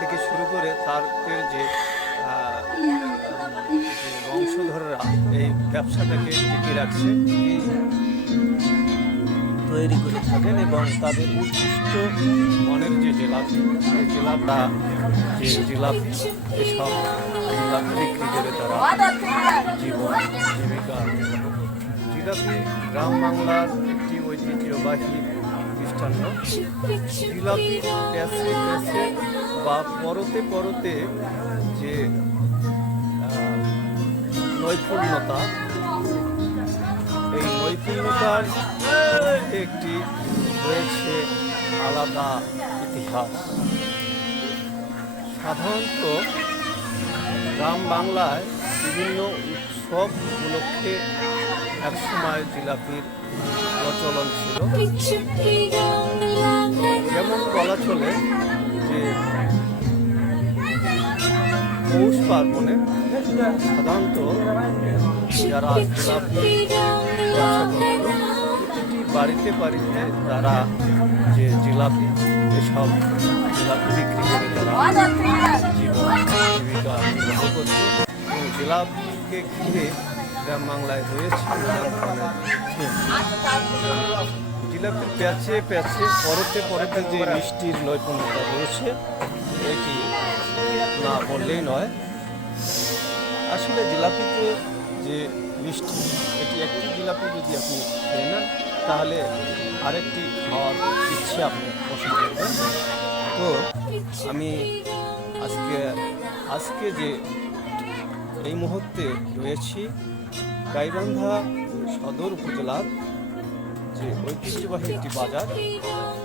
থেকে শুরু করে তাদের যে বংশধররা এই ব্যবসাটাকে টিকিয়ে রাখছে, তৈরি করে থাকেন এবং তাদের উৎকৃষ্ট মনের যে জিলাপি, সেই জিলাপটা যে জিলাপি, এসব জিলাপি বিক্রি করে তারা জীবন জীবিকা। জিলাপি গ্রাম বাংলার একটি ঐতিহ্যবাহী মিষ্টান্ন। জিলাপি প্যাঁচে প্যাঁচে বা পরতে পরতে যে নৈপুণ্যতা, এই নৈপুণ্যতার একটি রয়েছে আলাদা ইতিহাস। সাধারণত গ্রাম বাংলায় বিভিন্ন উৎসব উপলক্ষে একসময় জিলাপির প্রচলন ছিল। যেমন বলা চলে যে পৌষ পার্বণে সাধারণত যারা জিলাপি ব্যবসা করত, প্রতিটি বাড়িতে বাড়িতে তারা যে জিলাপি, এসব জিলাপি বিক্রি করে তারা জীবন জীবিকা নির্বাহ করত। এবং জিলাপিকে ঘিরে গ্রাম বাংলায় রয়েছে নানান ধরনের থিম। জিলাপির প্যাঁচে প্যাঁচে পরতে পরতে যে মিষ্টির নৈপুণ্যতা রয়েছে, এটি না বললেই নয়। আসলে জিলাপিতে যে মিষ্টি, এটি একটি জিলাপি যদি আপনি খেয়ে নেন, তাহলে আরেকটি খাওয়ার ইচ্ছে আপনি পোষণ করবেন। তো আমি আজকে যে এই মুহূর্তে রয়েছি গাইবান্ধা সদর উপজেলার যে ঐতিহ্যবাহী একটি বাজার,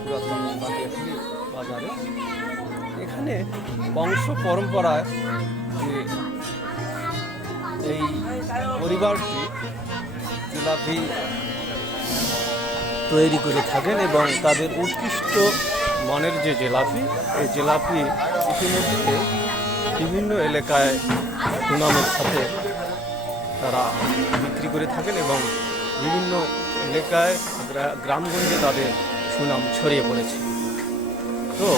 পুরাতন বাগিয়াখালী বাজারে। এখানে বংশ পরম্পরায় যে এই পরিবারটি জিলাপি তৈরি করে থাকেন এবং তাদের উৎকৃষ্ট মনের যে জিলাপি, এই জিলাপি ইতিমধ্যে বিভিন্ন এলাকায় সুনামের সাথে তারা বিক্রি করে থাকেন এবং বিভিন্ন এলাকায় গ্রামগঞ্জে তাদের সুনাম ছড়িয়ে পড়েছে। তো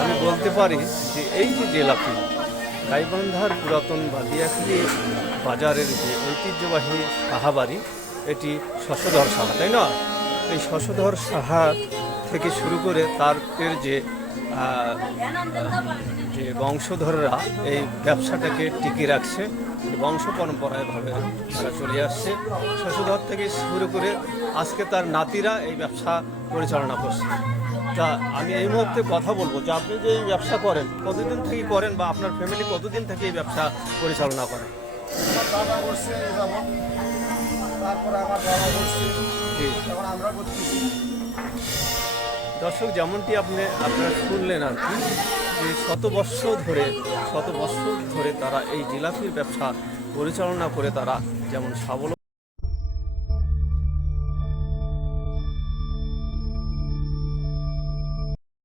আমি বলতে পারি যে এই যে জিলাপি, গাইবান্ধার পুরাতন বাগিয়াখালী বাজারের যে ঐতিহ্যবাহী সাহাবাড়ি, এটি শশধর সাহা, তাই না? এই শশধর সাহা থেকে শুরু করে তাদের যে বংশধররা এই ব্যবসাটাকে টিকিয়ে রাখছে, বংশ পরম্পরায়ভাবে তারা চলে আসছে। শশধর থেকে শুরু করে আজকে তার নাতিরা এই ব্যবসা পরিচালনা করছে। তা আমি এই মুহূর্তে কথা বলবো যে আপনি যে এই ব্যবসা করেন, কতদিন থেকে করেন বা আপনার ফ্যামিলি কতদিন থেকে এই ব্যবসা পরিচালনা করেন? বাবা করছে, তারপরে আমার বাবা করছে, তখন আমরা করতেছি। দর্শক, যেমনটি আপনারা শুনলেন আর কি, যে শত বৎসর ধরে তারা এই জিলাপির ব্যবসা পরিচালনা করে তারা যেমন স্বাবলম্বী